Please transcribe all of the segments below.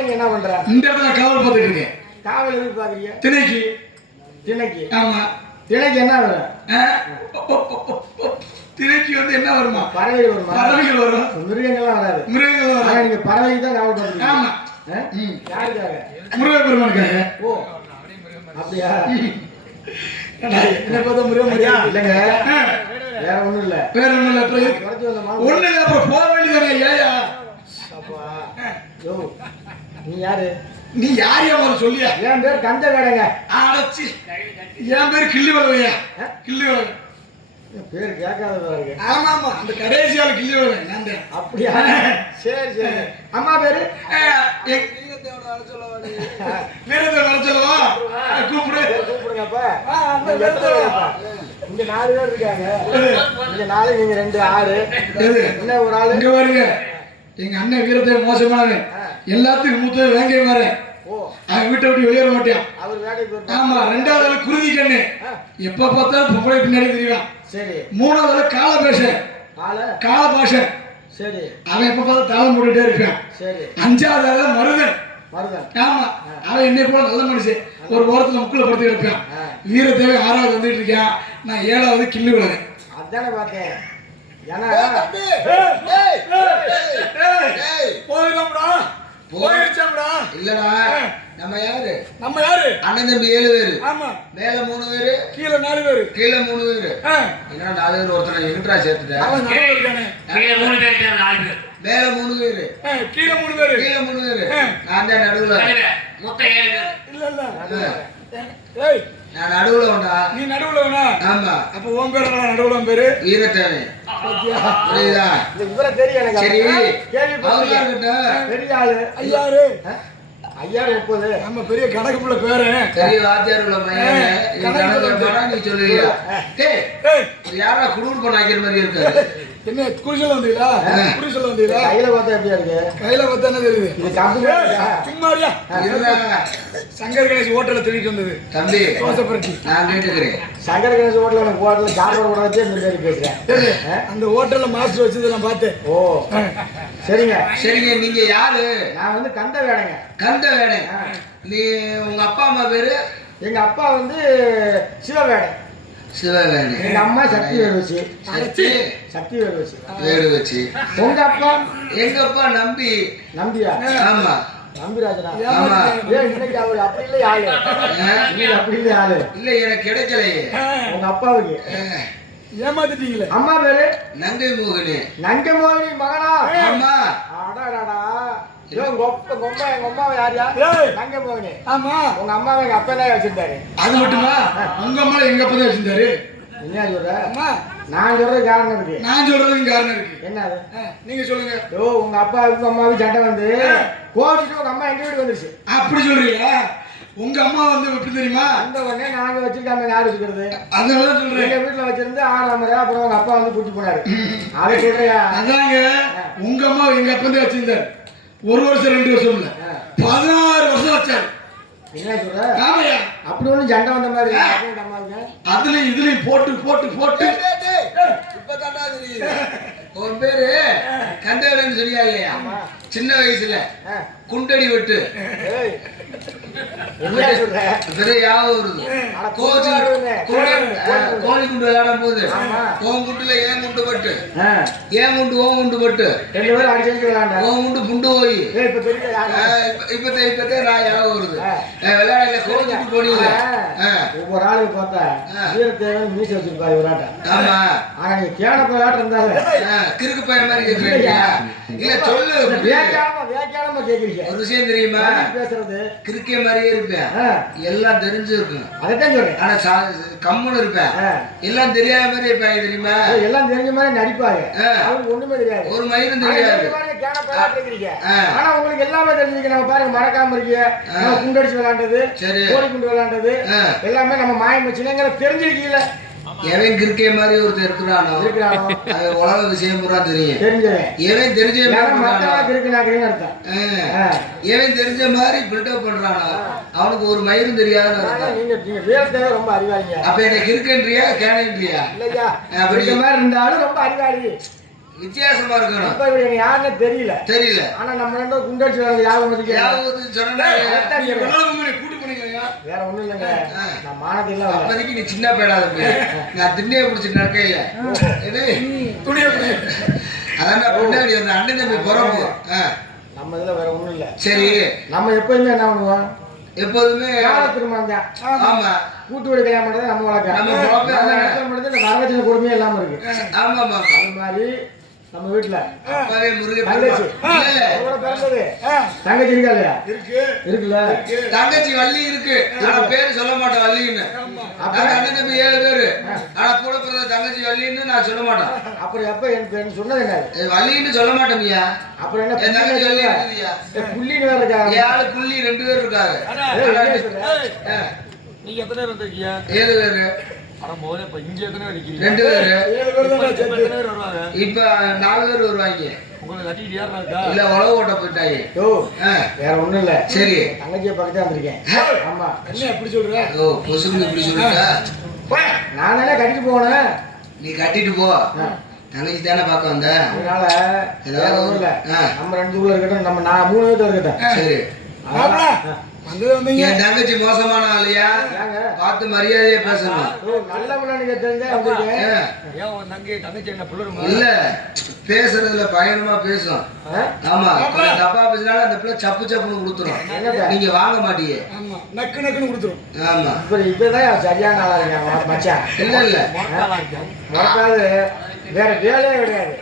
இங்க என்ன பண்ற? இந்த இடத்துல காவல் பார்த்துட்டு இருக்கேன். காவல் எதுக்கு பாக்குறீங்க? திணைக்கு. திணைக்கு? ஆமா. திணைக்கு என்ன வரும்? திணைக்கு வந்து என்ன வருமா? பறவைகள் வருமா? பறவைகள் வரும். மிருகங்கள்லாம் வராது. மிருகங்கள் வரும். ஆனா நீங்க பறவைக்கு தான் காவல் பார்க்குறீங்க. ஆமா. யாருக்காக? முருகப்பெருமானுக்காக. ஓ அப்படியா? என்ன பார்த்தா முருகன் மாதிரியா? இல்லைங்க, வேற ஒண்ணும் இல்ல. வேற ஒண்ணும் இல்ல. ஒண்ணு இல்ல, அப்புறம் போக வேண்டியதானே. ஏயா அப்பா யோ, நீ யாரு? நீ யார் யாரு சொல்லியா? என் பேர் கந்த வேடங்க. அடச்சி, என் பேர் கிள்ளி வளவையா. கிள்ளி வளவை பேர் கேட்காததா இருக்கு. ஆமா ஆமா, அந்த கடைசியால கிள்ளி வளவை நான் தான். அப்படியா? சரி சரி. அம்மா பேரு வீரத்தை வர சொல்லவா? கூப்பிடு. கூப்பிடுங்கப்பா. இங்க 4 பேர் இருக்காங்க. இங்க 4, நீங்க 2 ஆடு. என்ன ஒரு ஆளு? இங்க பாருங்க, எங்க அண்ணன் வீரத்தை மோசமானவன். எல்லாத்துக்கும் மூத்தது வேங்கை மாற. அவன் வீட்டை விட்டு வெளியேற மாட்டான். அவர் வேலைக்கு போறாரு. ஆமா. 2வது ஆளு குருதி கண்ணு. எப்ப பார்த்தாலும் பொம்பளை பின்னாடி தெரியும். சரி. 3வது ஆளு கால பேச. கால பாஷ. சரி. அவன் எப்ப பார்த்தா தாளம் போட்டுட்டே இருப்பான். சரி. 5வது ஆளு மருதன். மருதன். ஆமா. அவன் என்னை போல நல்ல மனுஷன். ஒரு ஓரத்துல முக்குல படுத்து கிடப்பான். வீரத்தேவை 6வது வந்துட்டு இருக்கான். நான் 7வது கிள்ளி விடுவேன். அதானே பார்த்தேன். இல்லடா, நம்ம யாரு? அண்ணன் தம்பி 7 பேரு. மேல 3 பேரு, கீழே 4 பேரு. கீழே 3 பேரு. என்ன 4 பேர் ஒருத்தனை எங்கிட்டா சேர்த்துட்டேன். மேல 3 பேரு, கீழே 3 பேரு. கீழே 3 பேரு. நான் தான் நடுவுல. மொத்தம் 7 பேரு. இல்ல நான் நடுவுல வந்தா. நீ நடுவுல வேணா? ஆமா. அப்ப உன் பேரு நடுவுல பேரு வீரத்தேவை. புரியுதா? இவரை தெரியும் எனக்கு. சரி, கேள்விப்பட்டிருக்கேன். பெரிய ஆளு. ஐயாரு 30. நம்ம பெரிய கணக்கு புள்ள பேரு. பெரிய வாத்தியார் உள்ள பையன். நீ சொல்லுவியா? யாரா குடும்பம் பண்ணாக்கிற மாதிரி இருக்காரு. என்ன குடிசல் வந்தீங்களா? குடிசல் வந்தீங்களா? கையில பார்த்தா எப்படியா இருக்கு? கையில பார்த்தா என்ன தெரியுது? இது கம்பெனியா? சும்மாரியா? சங்கர் கணேஷ் ஹோட்டல்ல திருடிட்டு வந்தது. தம்பி தோசைப்பரட்டி. நான் கேட்டுக்கிறேன். சங்கர் கணேஷ் ஹோட்டல்ல எனக்கு ஹோட்டல்ல சாப்பாடு கூட வச்சே இந்த மாதிரி பேசுறேன். அந்த ஹோட்டல்ல மாஸ்டர் வச்சது நான் பார்த்தேன். ஓ சரிங்க. சரிங்க. நீங்க யாரு? நான் வந்து கந்த வேடங்க. கந்த வேடன். நீ உங்க அப்பா அம்மா பேரு? எங்க அப்பா வந்து சிவவேடன். சிவவேடன். எங்க அம்மா சக்தி வேடுவச்சி. சக்தி வேடுவச்சி. உங்க அப்பா? எங்க அப்பா நம்பி. நம்பியா? ஆமா. நம்பிராஜனா? ஆமா. ஏன் இன்னைக்கு அவர் அப்படி இல்லை ஆளு? நீ அப்படி இல்லை ஆளு. இல்ல, எனக்கு கிடைக்கலையே. உங்க அப்பாவுக்கு ஏமாத்திட்டீங்களே. அம்மா பேரு? நங்கை மோகினி. நங்கை மோகினி மகனா? ஆமா. அடாடாடா. எங்க அம்மாவை யாரியா? நங்கை மோகினி. ஆமா. உங்க அம்மாவை எங்க அப்பா தான் வச்சிருந்தாரு. அது மட்டுமா? உங்க அம்மா எங்க அப்பா தான் வச்சிருந்தாரு. என்ன சொல்ற? நான் சொல்றது காரணம் இருக்கு. நான் சொல்றதுக்கு காரணம் இருக்கு. என்ன அது? நீங்க சொல்லுங்க. ஓ, உங்க அப்பா உங்க அம்மாவுக்கு சண்டை வந்து கோவிச்சுட்டு உங்க அம்மா எங்க வீட்டுக்கு வந்துருச்சு. அப்படி சொல்றீங்களா? உங்க அம்மா வந்து எப்படி தெரியுமா? அந்த உடனே நாங்க வச்சிருக்காம யாரு வச்சுக்கிறது? அதனால சொல்றேன். எங்க வீட்டுல வச்சிருந்து 6ஆம் முறை அப்புறம் உங்க அப்பா வந்து கூட்டி போனாரு. அதை சொல்றியா? அதாங்க, உங்க அம்மா எங்க அப்பா தான் வச்சிருந்தாரு. 1 வருஷம் 2 வருஷம் இல்ல, 16 வருஷம் வச்சாரு. என்ன சொல்ற? ஆமையா? அப்படி ஒண்ணு சண்டை வந்த மாதிரி அதுலயும் இதுலயும் போட்டு போட்டு போட்டு இப்பதான்டா தெரியுது. உன் பேரு கந்தவேடன் சொல்லியா இல்லையா? சின்ன வயசுல குண்டடி விட்டு கோழி குண்டு விளையாடும் போது உன் குண்டுல ஏன் குண்டு பட்டு, ஏன் குண்டு ஓன் குண்டு பட்டு, ஓன் குண்டு புண்டு போய் இப்பத்தே நான் ஞாபகம் வருது. விளையாடல கோழி குண்டு போனீங்க. ஒவ்வொரு ஆளுக்கு பார்த்தா வீரத்தேவன் மீசை வச்சிருப்பாரு விளையாட்ட. ஆமா. ஆனா நீங்க கேன விளையாட்டு இருந்தாரு கிறுக்கு பையன் மாதிரி கேட்கறீங்க. இல்ல சொல்லு, வியாக்கியானமா கேக்குறீங்க. ஒரு விஷயம் தெரியுமா? பேசுறது கிறுக்கே மாதிரியே இருப்பேன். எல்லாம் தெரிஞ்சு இருக்கும். அதைத்தான் சொல்றேன். ஆனா கம்முன்னு இருப்பேன். எல்லாம் தெரியாத மாதிரி இருப்பேன். தெரியுமா? எல்லாம் தெரிஞ்ச மாதிரி நடிப்பாங்க. அவங்களுக்கு ஒண்ணுமே தெரியாது. ஒரு மயிரும் தெரியாது. ஆனா உங்களுக்கு எல்லாமே தெரிஞ்சுக்க. நம்ம பாருங்க, மறக்காம இருக்கீங்க. குண்டடிச்சு விளையாண்டது, கோழி குண்டு விளையாண்டது எல்லாமே நம்ம மாயம் வச்சுங்கிற தெரிஞ்சிருக்கீங்கள. எவன் கிறுக்கே மாதிரி ஒருத்தர் இருக்கிறானோ அது உலக விஷயம் பூரா தெரியும். எவன் தெரிஞ்ச எவன் தெரிஞ்ச மாதிரி பில்டப் பண்றானோ அவனுக்கு ஒரு மயிரும் தெரியாதுன்னு. ரொம்ப அறிவாளிங்க. அப்ப என்ன கிறுக்கன்றியா கேனன்றியா? அப்படி மாதிரி இருந்தாலும் ரொம்ப அறிவாளி. வித்தியாசமா இருக்கணும். இப்ப இவங்க யாருன்னு தெரியல. ஆனா நம்ம ரெண்டு குண்டடிச்சு வரது யாவது சொன்னா கூட்டு பண்ணிக்கலையா? வேற ஒண்ணும் இல்லைங்க. நான் மானதெல்லாம் அப்போதைக்கு நீ சின்ன பேடாத போய் நான் திண்ணையை பிடிச்சி நடக்கையில துணியை பிடிச்சி அதான் பின்னாடி அந்த அண்ணன் தம்பி பிறப்பு. நம்ம இதுல வேற ஒண்ணும் இல்ல. சரி, நம்ம எப்பயுமே என்ன பண்ணுவோம்? எப்போதுமே திருமணம் தான். ஆமா, கூட்டு வீடு கல்யாணம் பண்றது நம்ம வழக்கம். இந்த வரதட்சணை கொடுமையே இல்லாம இருக்கு. ஆமா ஆமா, அது மாதிரி நம்ம வீட்டுல அப்பாவே முருகன் தங்கச்சி தங்கச்சி இருக்கா இல்லையா? இருக்குல்ல. தங்கச்சி வள்ளி இருக்கு. ஆனா பேரு சொல்ல மாட்டேன் வள்ளின்னு. அண்ணன் தம்பி 7 பேரு. ஆனா கூட பிறந்த தங்கச்சி வள்ளின்னு நான் சொல்ல மாட்டேன். அப்புறம் எப்ப எனக்கு சொன்னது என்ன? வள்ளின்னு சொல்ல மாட்டேன்யா. அப்புறம் என்ன தங்கச்சி வள்ளி இருக்குதுயா. புள்ளின்னு வேற இருக்காங்க. 7 புள்ளி 2 பேர் இருக்காங்க. நீங்க எத்தனை பேர் வந்திருக்கீங்க? 7 பேரு. ஆனா முதல்ல இப்ப இங்க எத்தனை பேர் இருக்கீங்க? 2 பேரு. எத்தனை பேர் வருவாங்க? இப்ப 4 பேர் வருவாங்க. உங்களை கட்டிட்டு யாரா இருக்கா? இல்ல உழவு ஓட்ட போயிட்டாங்க. வேற ஒண்ணும் இல்ல. சரி, தங்கச்சியை பக்கத்துல வந்திருக்கேன். ஆமா. என்ன எப்படி சொல்ற? பொசுக்கு இப்படி சொல்லிட்டா நான் தானே கட்டிட்டு போனேன். நீ கட்டிட்டு போ. தங்கச்சி தானே பார்க்க வந்த. அதனால வேற ஒண்ணும் இல்ல. நம்ம 2 உள்ள இருக்கட்டும். நம்ம 3 பேர் இருக்கட்டும். சரி, என் தங்கச்சி மோசமான ஆளியா? பார்த்து மரியாதையா பேசணும். நல்ல முன்னாடி தெரிஞ்சா இல்ல, பேசுறதுல பயணமா பேசும். ஆமா, தப்பா பேசினாலும் அந்த பிள்ளை சப்பு சப்புன்னு கொடுத்துரும். நீங்க வாங்க மாட்டீங்க. நக்கு நக்குன்னு கொடுத்துரும். ஆமா, இப்பதான் சரியான ஆளா இருக்கேன் மச்சான். இல்ல இல்ல மறக்காது. வேற வேலையே கிடையாது.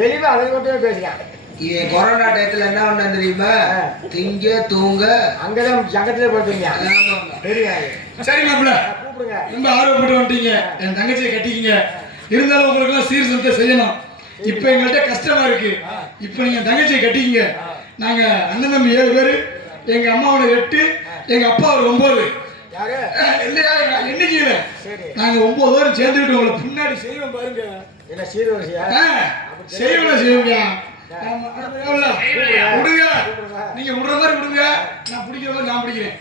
தெளிவா அதை மட்டுமே பேசுறேன். இவன் கொரோனா டயத்துல என்ன பண்ண தெரியுமா? திங்க தூங்க அங்கதான் சங்கத்திலே படுத்துங்க. சரி மாப்பிள்ள, கூப்பிடுங்க. ரொம்ப ஆர்வப்பட்டு வந்துட்டீங்க. என் தங்கச்சியை கட்டிக்கிங்க. இருந்தாலும் உங்களுக்கு எல்லாம் சீர் சிறுத்தை செய்யணும். இப்ப எங்கள்கிட்ட கஷ்டமா இருக்கு. இப்ப நீங்க தங்கச்சியை கட்டிக்கிங்க. நாங்க அண்ணன் தம்பி 7 பேரு, எங்க அம்மாவோட 8, எங்க அப்பா ஒரு 9. என்னைக்கு நாங்க 9 பேரும் சேர்ந்துக்கிட்டு உங்களை பின்னாடி செய்வோம் பாருங்க. என்ன சீர்வரிசையா? செய்வோங்க. விடுங்க, நீங்க விடுற மாதிரி விடுங்க. நான் பிடிக்கிறத நான் பிடிக்கிறேன்.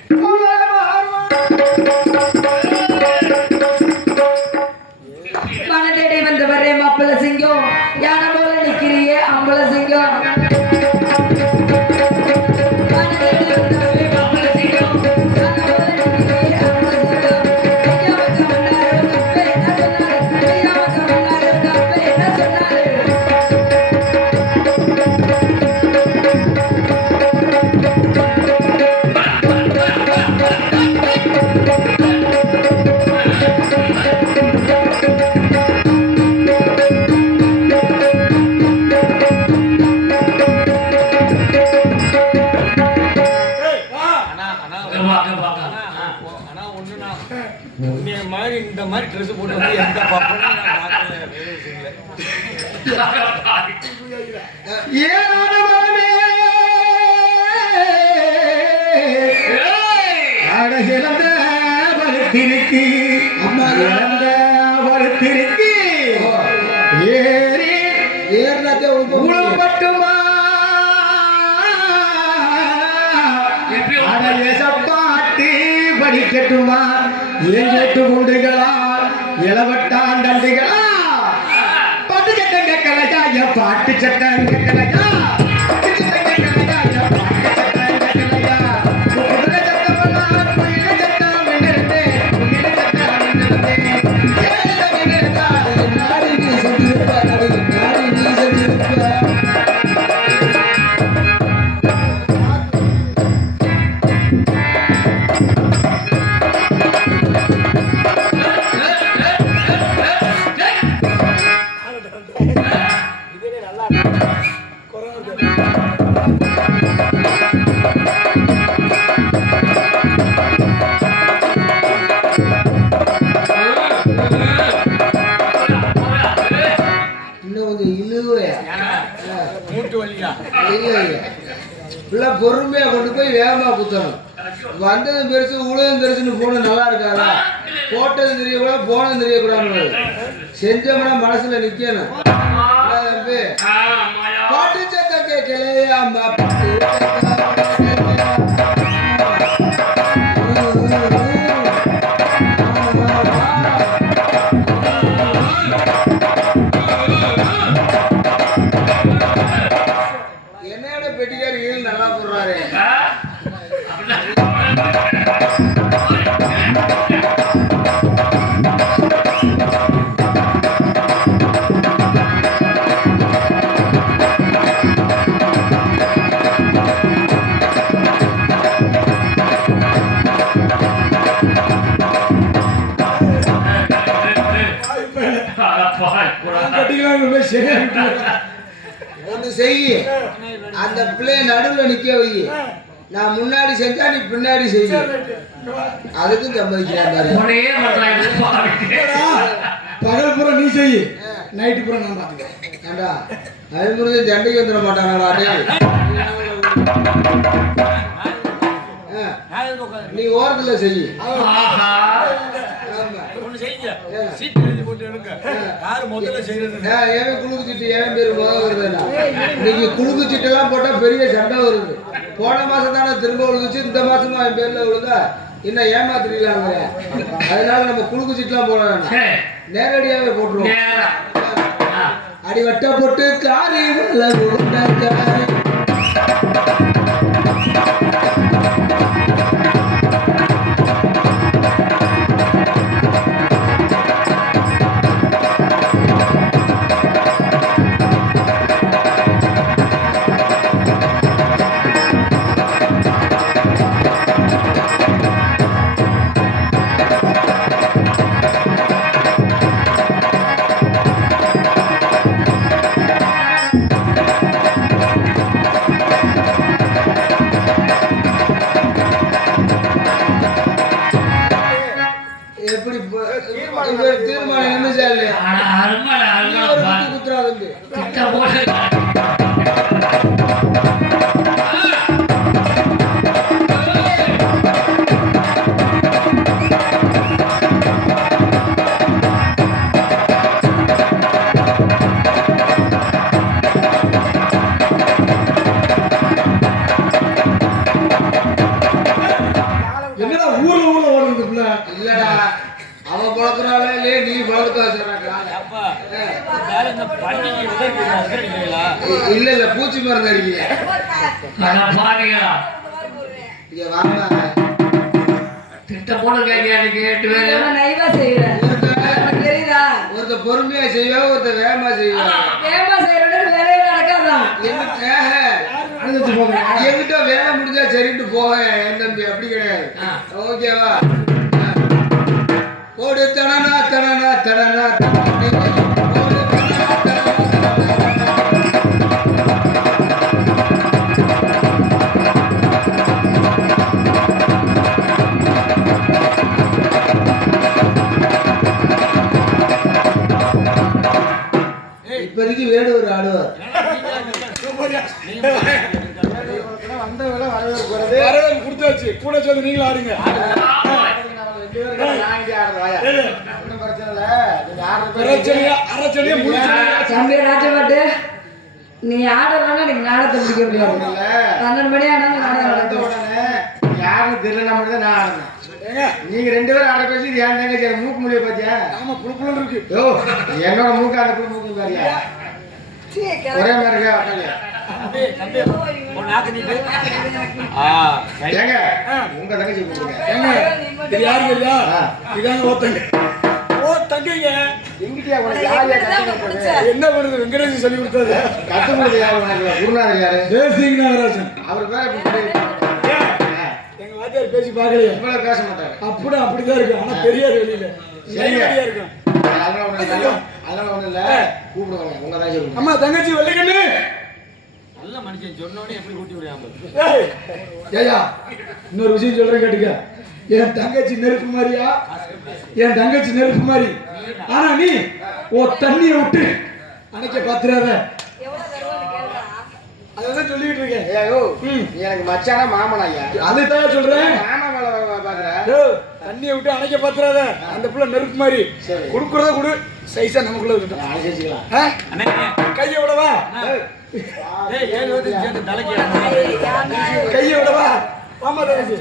மனதேடி வந்து வரே மாப்பிள்ள சிங்கம், யானை போல நிக்கிறியே அம்பள சிங்கம். இந்த மாதிரி ட்ரெஸ் போட்டு வந்து எந்த பாப்போம் இழந்த வலுத்திருக்கு, அம்மா இழந்த வலுத்திருக்கு. ஏறி உழப்பட்டுமா பாட்டு படிக்கட்டுமா? ஏழெட்டு குண்டுகளா இளவட்டான் தண்டுகளா? பாட்டு சட்டம் கேட்கலையா? பாட்டு சட்டம் கேட்கலையா? பொறுமையா கொண்டு போய் வேகமா குத்தணும். வந்தது பெருசு உலகம் பெருசுன்னு போன நல்லா இருக்காதா? போட்டது தெரியக்கூடாது, போனது தெரியக்கூடாது. செஞ்சோம்னா மனசுல நிக்கணும். பாட்டு சத்த கேட்கலையா? ஒண்ணு செய்யி, அந்த பிள்ளைய நடுவுல நிக்க வை. நான் முன்னாடி செஞ்சா நீ பின்னாடி செய்ய, அதுக்கும் சம்மதிக்கிறேன். பகல் பூரா நீ செய்ய, நைட்டு பூரா நான் பாத்துக்கிறேன். ஏண்டா அது முடிஞ்ச ஜண்டைக்கு வந்துட மாட்டானா? நீ ஓரத்துல செய்ய. ஏன் குழுக்கு சீட்டு ஏன் பேரு வருது? இன்னைக்கு குழுக்கு சீட்டு எல்லாம் போட்டா பெரிய சண்டை வருது. போன மாசம் தானே திரும்ப விழுந்துச்சு, இந்த மாசமா என் பேர்ல விழுந்தா இன்னும் ஏமாத்துறீங்களாங்க. அதனால நம்ம குழுக்கு சீட்டு எல்லாம் போட வேண்டாம், நேரடியாவே போட்டுருவோம். அடிவட்ட போட்டு காரி தீர்மானம் என்ன செய்யல குத்துறாது. என்னடா ஊர்ல ஓடுறது பிள்ளை? இல்லடா அவன் பழக்கிறாளே இல்லையே, நீ பழக்கா? இல்ல இல்ல பூச்சி மருந்து அடிக்கீங்க. இங்க வாங்க திட்ட போல தெரியுதா? ஒருத்த பொறுமையா செய்வா, ஒருத்த வேகமா செய்வா. என்கிட்ட வேலை முடிஞ்சா சரிட்டு போக என் தம்பி அப்படி கிடையாது. ஓகேவா? ஓடு தனனா தனனா தனனா இப்போதைக்கு வேடு ஒரு ஆடுவார். வரவேற்பு கொடுத்தாச்சு, கூட சேர்ந்து நீங்களும் ஆடுங்க. தம்பி ராஜபாட்டு, நீ ஆடுறதுனால நீங்க நாடகத்தை முடிக்க முடியாது. 12 மணி ஆனாலும் நாடகம் யாருன்னு தெரியல மட்டும் நான் ஆடுறேன். நீங்க 2 பேரும் ஆட பேசி ஏன் தங்கச்சி மூக்கு முடிய பாத்தியா? ஆமா, புழுப்புல இருக்கு. ஓ, என்னோட மூக்கு அந்த மூக்கு பாரியா? ஒரே மாதிரி இருக்கா? உங்க தங்கச்சி இது யாரு தெரியா? இதாங்க ஓத்தங்க. ஓ தங்கைங்க எங்கிட்டயா என்ன பண்ணுது? வெங்கடேஷ் சொல்லி கொடுத்தாரு. கத்து கொடுத்து யாரு? குருநாதர் யாரு? தேசிங் நாகராஜன். அவர் பேர எங்க வாத்தியார் பேசி பார்க்கலையே. இவ்வளவு பேச மாட்டாரு. அப்படிதான் இருக்கு, ஆனா தெரியாது வெளியில. இருக்கும். அதனால ஒண்ணு இல்ல, கூப்பிடுவாங்க உங்க தங்கச்சி. அம்மா தங்கச்சி வெள்ளைக்கண்ணு நல்ல மனுஷன் சொன்னோடனே எப்படி கூட்டி விடுறாங்க? ஏயா இன்னொரு விஷயம் சொல்றேன் கேட்டுக்க. என் தங்கச்சி நெருப்பு மாதிரியா? என் தங்கச்சி நெருப்பு மாதிரி. ஆனா நீ தண்ணியை விட்டு அணைக்க பாத்துறாத. அதான் சொல்லிட்டு இருக்கேன். எனக்கு மச்சானா மாமன் ஐயா. அதுதான் சொல்றேன். மாமா மேல பாக்குற தண்ணியை விட்டு அணைக்க பாத்துறாத. அந்த புள்ள நெருப்பு மாதிரி. கொடுக்குறத கொடு, சைஸா நமக்குள்ள இருக்கட்டும். கையை விடவா? கையை விடவா? ஆமா தங்கச்சி.